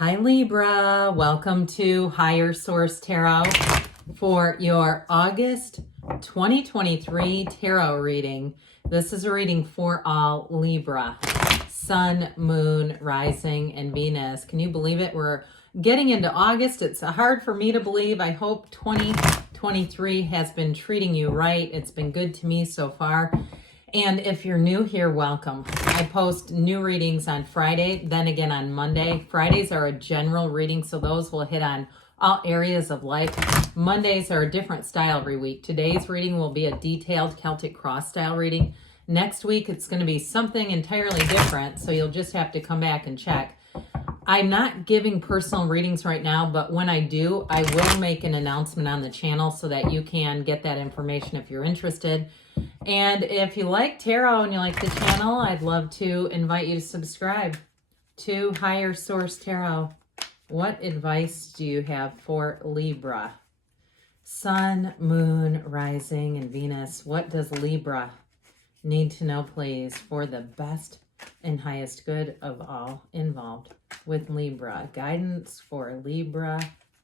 Hi Libra, welcome to Higher Source Tarot for your August 2023 tarot reading. This is a reading for all Libra, Sun, Moon, Rising, and Venus. Can you believe it? We're getting into August. It's hard for me to believe. I hope 2023 has been treating you right. It's been good to me so far. And if you're new here, welcome. I post new readings on Friday, then again on Monday. Fridays are a general reading, so those will hit on all areas of life. Mondays are a different style every week. Today's reading will be a detailed Celtic cross style reading. Next week, it's going to be something entirely different, so you'll just have to come back and check. I'm not giving personal readings right now, but when I do, I will make an announcement on the channel so that you can get that information if you're interested. And if you like tarot and you like the channel, I'd love to invite you to subscribe to Higher Source Tarot. What advice do you have for Libra? Sun, Moon, Rising, and Venus. What does Libra need to know, please, for the best and highest good of all involved with Libra? Guidance for Libra,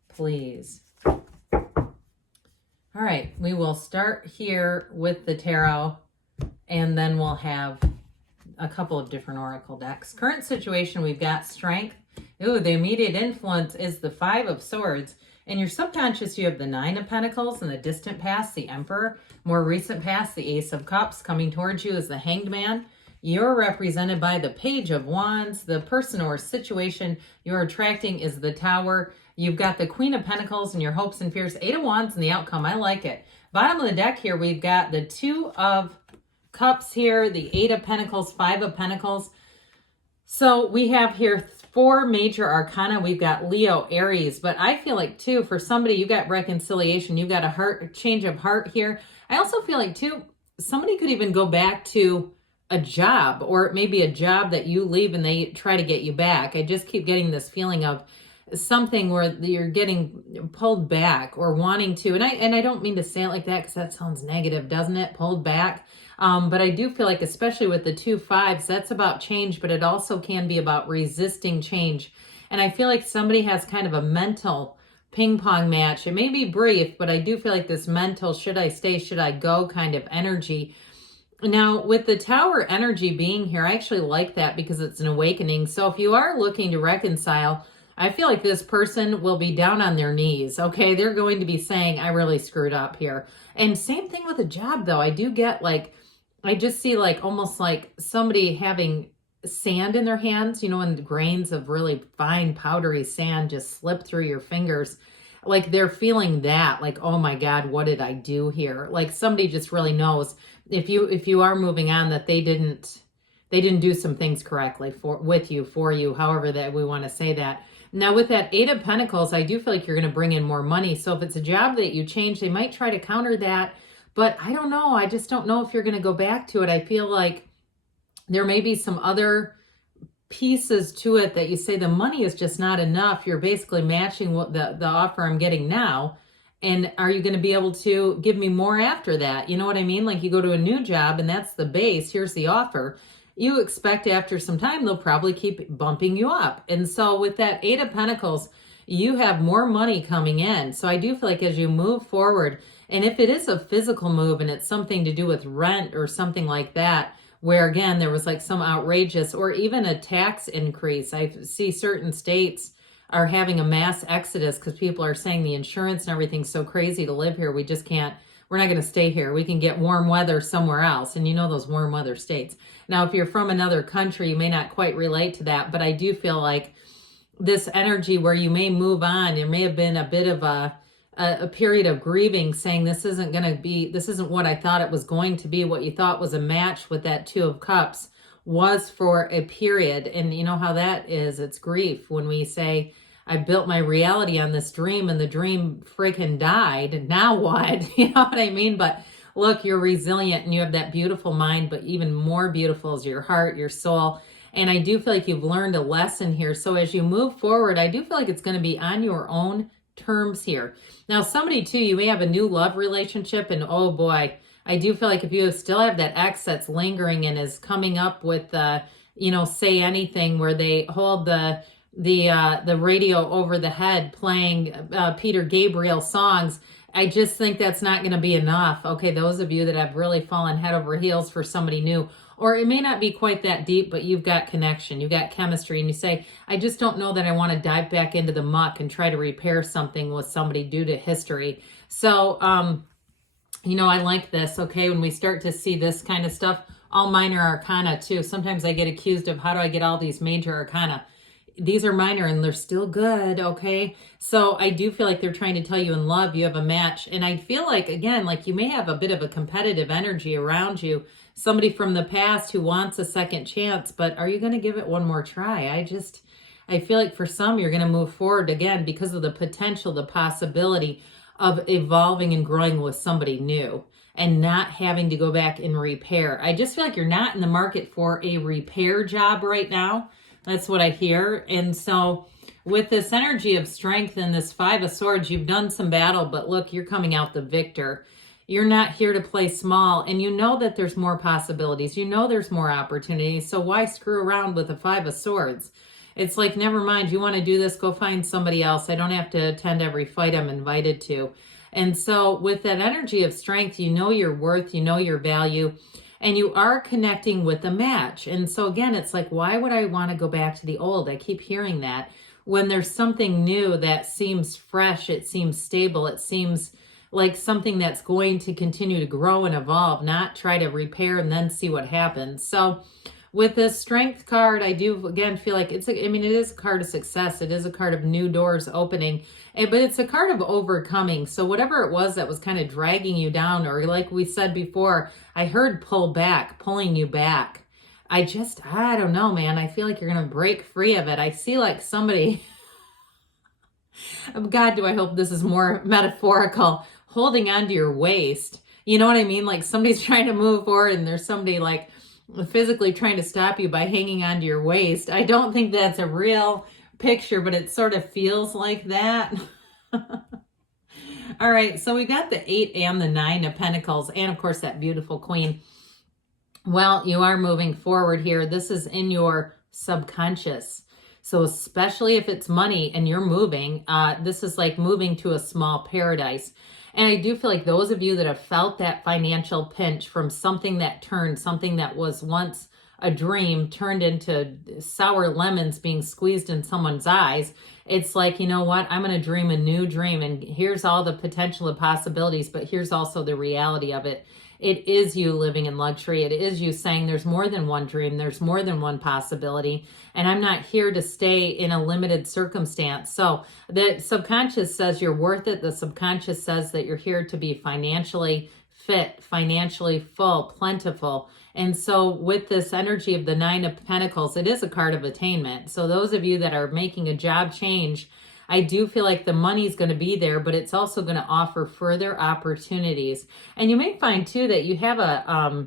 please. All right, we will start here with the tarot, and then we'll have a couple of different oracle decks. Current situation, we've got Strength. Ooh, the immediate influence is the Five of Swords. In your subconscious, you have the Nine of Pentacles. In the distant past, the Emperor. More recent past, the Ace of Cups. Coming towards you is the Hanged Man. You're represented by the Page of Wands. The person or situation you're attracting is the Tower. You've got the Queen of Pentacles and your hopes and fears. Eight of Wands and the outcome. I like it. Bottom of the deck here, we've got the Two of Cups here, the Eight of Pentacles, Five of Pentacles. So we have here four major arcana. We've got Leo, Aries, but I feel like too, for somebody, you got reconciliation. You got a change of heart here. I also feel like too, somebody could even go back to a job, or maybe a job that you leave and they try to get you back. I just keep getting this feeling of something where you're getting pulled back or wanting to, and I don't mean to say it like that because that sounds negative, doesn't it? Pulled back. But I do feel like, especially with the 2 5s, that's about change, but it also can be about resisting change. And I feel like somebody has kind of a mental ping pong match. It may be brief, but I do feel like this mental, should I stay, should I go kind of energy. Now, with the Tower energy being here, I actually like that because it's an awakening. So if you are looking to reconcile, I feel like this person will be down on their knees, okay? They're going to be saying, I really screwed up here. And same thing with a job, though. I do get like, I just see like almost like somebody having sand in their hands, you know, and grains of really fine powdery sand just slip through your fingers. Like they're feeling that, like, oh my God, what did I do here? Like somebody just really knows if you are moving on that they didn't do some things correctly for you, however that we want to say that. Now with that Eight of Pentacles, I do feel like you're going to bring in more money. So if it's a job that you change, they might try to counter that, but I don't know. I just don't know if you're going to go back to it. I feel like there may be some other pieces to it that you say the money is just not enough. You're basically matching what the offer I'm getting now. And are you going to be able to give me more after that? You know what I mean? Like you go to a new job and that's the base. Here's the offer. You expect after some time, they'll probably keep bumping you up. And so with that Eight of Pentacles, you have more money coming in. So I do feel like as you move forward, and if it is a physical move and it's something to do with rent or something like that, where again, there was like some outrageous or even a tax increase. I see certain states are having a mass exodus because people are saying the insurance and everything's so crazy to live here. We just can't, we're not going to stay here. We can get warm weather somewhere else. And you know those warm weather states. Now, if you're from another country, you may not quite relate to that, but I do feel like this energy where you may move on, there may have been a bit of a period of grieving, saying this isn't what I thought it was going to be. What you thought was a match with that Two of Cups was for a period. And you know how that is. It's grief when we say, I built my reality on this dream and the dream freaking died. Now what? You know what I mean? But look, you're resilient and you have that beautiful mind, but even more beautiful is your heart, your soul. And I do feel like you've learned a lesson here. So as you move forward, I do feel like it's going to be on your own terms here. Now, somebody too, you may have a new love relationship, and oh boy, I do feel like if you still have that ex that's lingering and is coming up with, say anything where they hold the the radio over the head playing Peter Gabriel songs. I just think that's not going to be enough. Okay, those of you that have really fallen head over heels for somebody new, or it may not be quite that deep, but you've got connection, you've got chemistry, and you say, I just don't know that I want to dive back into the muck and try to repair something with somebody due to history. So, you know, I like this, okay, when we start to see this kind of stuff, all minor arcana too. Sometimes I get accused of how do I get all these major arcana? These are minor and they're still good, okay? So I do feel like they're trying to tell you in love you have a match. And I feel like, again, like you may have a bit of a competitive energy around you. Somebody from the past who wants a second chance, but are you going to give it one more try? I feel like for some, you're going to move forward again because of the potential, the possibility of evolving and growing with somebody new and not having to go back and repair. I just feel like you're not in the market for a repair job right now. That's what I hear. And so with this energy of strength and this Five of Swords, you've done some battle, but look, you're coming out the victor. You're not here to play small, and you know that there's more possibilities. You know there's more opportunities, so why screw around with the Five of Swords? It's like, never mind, you want to do this, go find somebody else. I don't have to attend every fight I'm invited to. And so with that energy of strength, you know your worth, you know your value, and you are connecting with a match. And so again, it's like, why would I want to go back to the old? I keep hearing that. When there's something new that seems fresh, it seems stable, it seems like something that's going to continue to grow and evolve, not try to repair and then see what happens. So with this strength card, I do again feel like it is a card of success. It is a card of new doors opening, but it's a card of overcoming. So whatever it was that was kind of dragging you down, or like we said before, I heard pull back, pulling you back. I don't know, man. I feel like you're going to break free of it. I see like somebody, God, do I hope this is more metaphorical, holding onto your waist. You know what I mean? Like somebody's trying to move forward and there's somebody like physically trying to stop you by hanging onto your waist. I don't think that's a real picture, but it sort of feels like that. All right, so we got the 8 and the 9 of Pentacles, and of course that beautiful Queen. Well, you are moving forward here. This is in your subconscious. So especially if it's money and you're moving, this is like moving to a small paradise. And I do feel like those of you that have felt that financial pinch from something that was once a dream turned into sour lemons being squeezed in someone's eyes. It's like, you know what? I'm going to dream a new dream. And here's all the potential of possibilities, but here's also the reality of it. It is you living in luxury. It is you saying there's more than one dream. There's more than one possibility. And I'm not here to stay in a limited circumstance. So the subconscious says you're worth it. The subconscious says that you're here to be financially fit, financially full, plentiful. And so with this energy of the 9 of Pentacles, it is a card of attainment. So those of you that are making a job change, I do feel like the money's going to be there, but it's also going to offer further opportunities. And you may find too that you have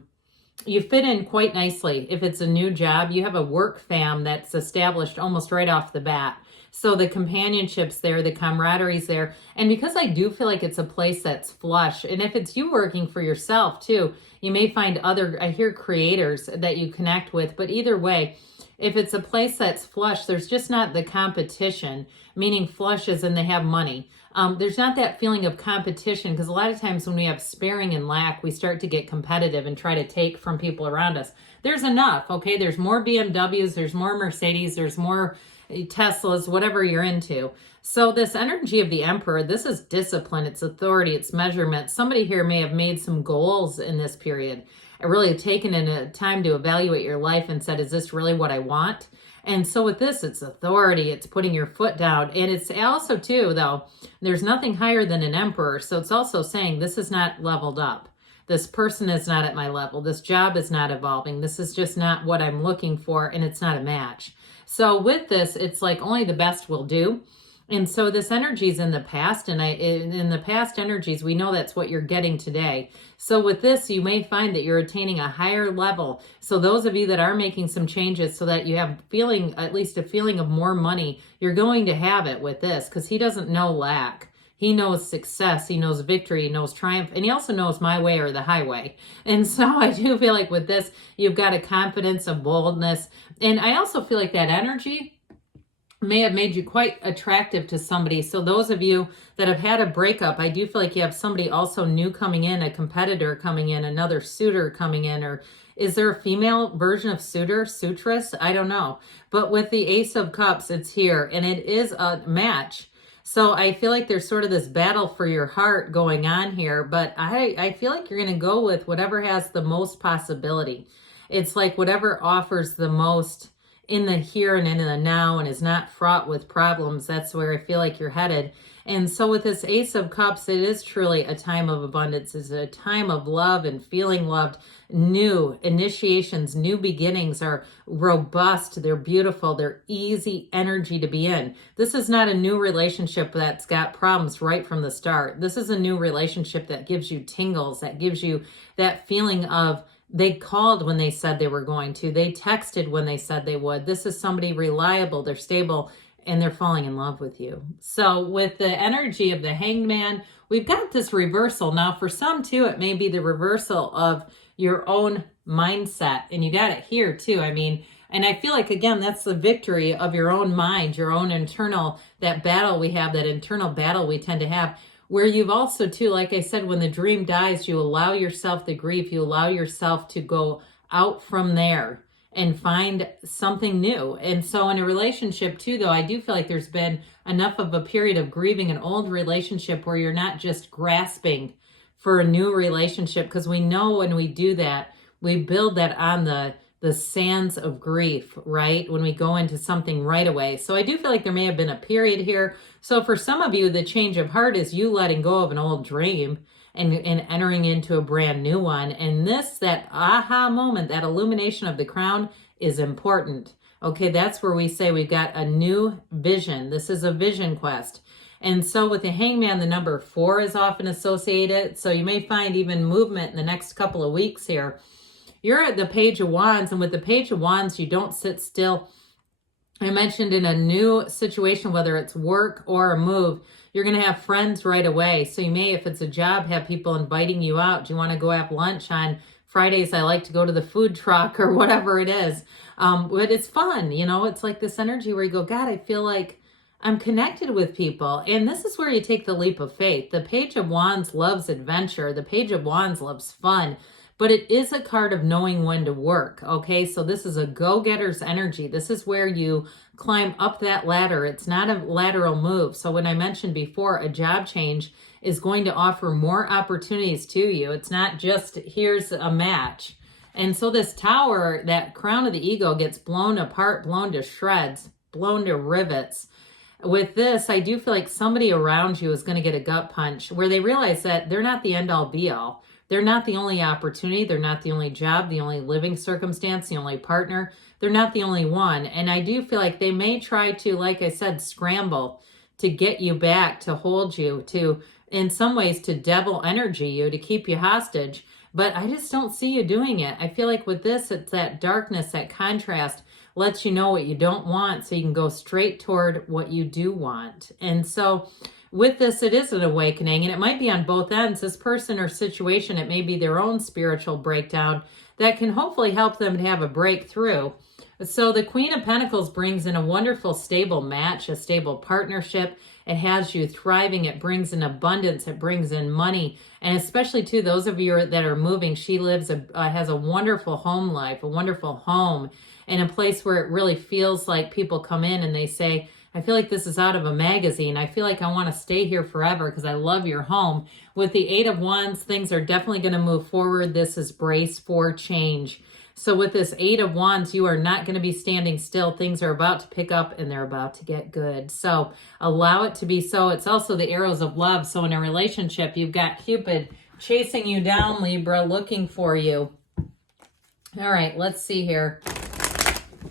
you fit in quite nicely. If it's a new job, you have a work fam that's established almost right off the bat. So the companionship's there, the camaraderie's there. And because I do feel like it's a place that's flush, and if it's you working for yourself too, you may find I hear creators that you connect with, but either way, if it's a place that's flush, there's just not the competition, meaning flush as in they have money. There's not that feeling of competition, because a lot of times when we have sparing and lack, we start to get competitive and try to take from people around us. There's enough, okay? There's more BMWs, there's more Mercedes, there's more Teslas, whatever you're into. So this energy of the Emperor, this is discipline, it's authority, it's measurement. Somebody here may have made some goals in this period. I really have taken in a time to evaluate your life and said, is this really what I want? And so with this, it's authority, it's putting your foot down. And it's also too, though, there's nothing higher than an emperor. So it's also saying this is not leveled up. This person is not at my level. This job is not evolving. This is just not what I'm looking for, and it's not a match. So with this, it's like only the best will do. And so this energy is in the past, and in the past energies, we know that's what you're getting today. So with this, you may find that you're attaining a higher level. So those of you that are making some changes so that you have at least a feeling of more money, you're going to have it with this, because he doesn't know lack. He knows success, he knows victory, he knows triumph, and he also knows my way or the highway. And so I do feel like with this, you've got a confidence, a boldness. And I also feel like that energy, may have made you quite attractive to somebody. So those of you that have had a breakup, I do feel like you have somebody also new coming in, a competitor coming in, another suitor coming in, or is there a female version of suitor, suitress? I don't know. But with the Ace of Cups, it's here, and it is a match. So I feel like there's sort of this battle for your heart going on here, but I feel like you're going to go with whatever has the most possibility. It's like whatever offers the most in the here and in the now and is not fraught with problems. That's where I feel like you're headed. And so with this Ace of Cups, it is truly a time of abundance. It's a time of love and feeling loved. New initiations, new beginnings are robust. They're beautiful. They're easy energy to be in. This is not a new relationship that's got problems right from the start. This is a new relationship that gives you tingles, that gives you that feeling of they called when they said they were going to. They texted when they said they would. This is somebody reliable. They're stable, and they're falling in love with you. So with the energy of the Hanged Man, we've got this reversal. Now, for some, too, it may be the reversal of your own mindset. And you got it here, too. I mean, and I feel like, again, that's the victory of your own mind, your own internal, that battle we have, that internal battle we tend to have. Where you've also, too, like I said, when the dream dies, you allow yourself the grief, you allow yourself to go out from there and find something new. And so in a relationship, too, though, I do feel like there's been enough of a period of grieving an old relationship where you're not just grasping for a new relationship, because we know when we do that, we build that on the sands of grief, right? When we go into something right away. So I do feel like there may have been a period here. So for some of you, the change of heart is you letting go of an old dream and entering into a brand new one. And that aha moment, that illumination of the crown is important. Okay, that's where we say we've got a new vision. This is a vision quest. And so with the Hangman, the number 4 is often associated. So you may find even movement in the next couple of weeks here. You're at the Page of Wands, and with the Page of Wands, you don't sit still. I mentioned in a new situation, whether it's work or a move, you're going to have friends right away. So you may, if it's a job, have people inviting you out. Do you want to go have lunch on Fridays? I like to go to the food truck or whatever it is. But it's fun. You know, it's like this energy where you go, God, I feel like I'm connected with people. And this is where you take the leap of faith. The Page of Wands loves adventure. The Page of Wands loves fun. But it is a card of knowing when to work, okay? So this is a go-getter's energy. This is where you climb up that ladder. It's not a lateral move. So when I mentioned before, a job change is going to offer more opportunities to you. It's not just, here's a match. And so this tower, that crown of the ego, gets blown apart, blown to shreds, blown to rivets. With this, I do feel like somebody around you is going to get a gut punch where they realize that they're not the end-all be-all. They're not the only opportunity. They're not the only job, the only living circumstance, the only partner. They're not the only one. And I do feel like they may try to, like I said, scramble to get you back, to hold you, to, in some ways, to devil energy you, to keep you hostage. But I just don't see you doing it. I feel like with this, it's that darkness, that contrast lets you know what you don't want so you can go straight toward what you do want. And so with this, it is an awakening, and it might be on both ends. This person or situation, it may be their own spiritual breakdown that can hopefully help them to have a breakthrough. So the Queen of Pentacles brings in a wonderful, stable match, a stable partnership. It has you thriving. It brings in abundance. It brings in money. And especially to those of you that are moving, she has a wonderful home life, a wonderful home, and a place where it really feels like people come in and they say, I feel like this is out of a magazine. I feel like I want to stay here forever because I love your home. With the 8 of Wands, things are definitely going to move forward. This is brace for change. So with this 8 of Wands, you are not going to be standing still. Things are about to pick up and they're about to get good. So allow it to be so. It's also the arrows of love. So in a relationship, you've got Cupid chasing you down, Libra, looking for you. All right, let's see here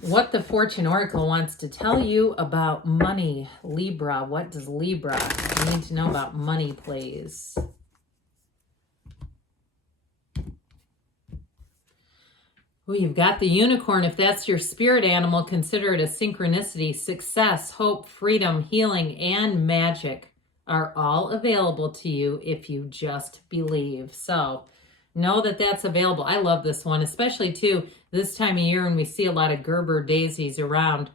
what the Fortune Oracle wants to tell you about money. Libra, what does Libra need to know about money, please? Well, you've got the unicorn. If that's your spirit animal, consider it a synchronicity. Success, hope, freedom, healing, and magic are all available to you if you just believe. So know that that's available. I love this one, especially too this time of year when we see a lot of Gerber daisies around.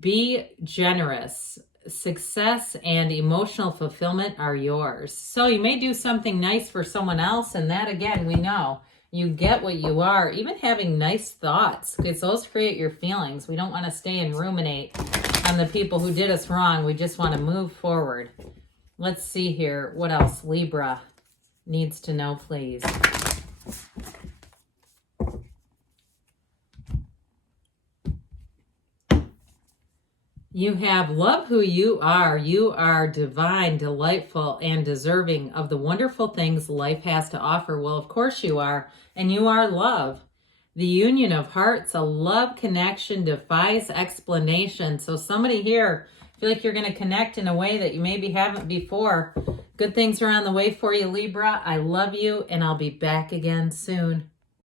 Be generous. Success and emotional fulfillment are yours. So you may do something nice for someone else, and that, again, we know you get what you are. Even having nice thoughts, because those create your feelings. We don't want to stay and ruminate on the people who did us wrong. We just want to move forward. Let's see here. What else Libra needs to know, please? You have love who you are. You are divine, delightful, and deserving of the wonderful things life has to offer. Well, of course you are. And you are love. The union of hearts, a love connection defies explanation. So somebody here, I feel like you're going to connect in a way that you maybe haven't before. Good things are on the way for you, Libra. I love you, and I'll be back again soon.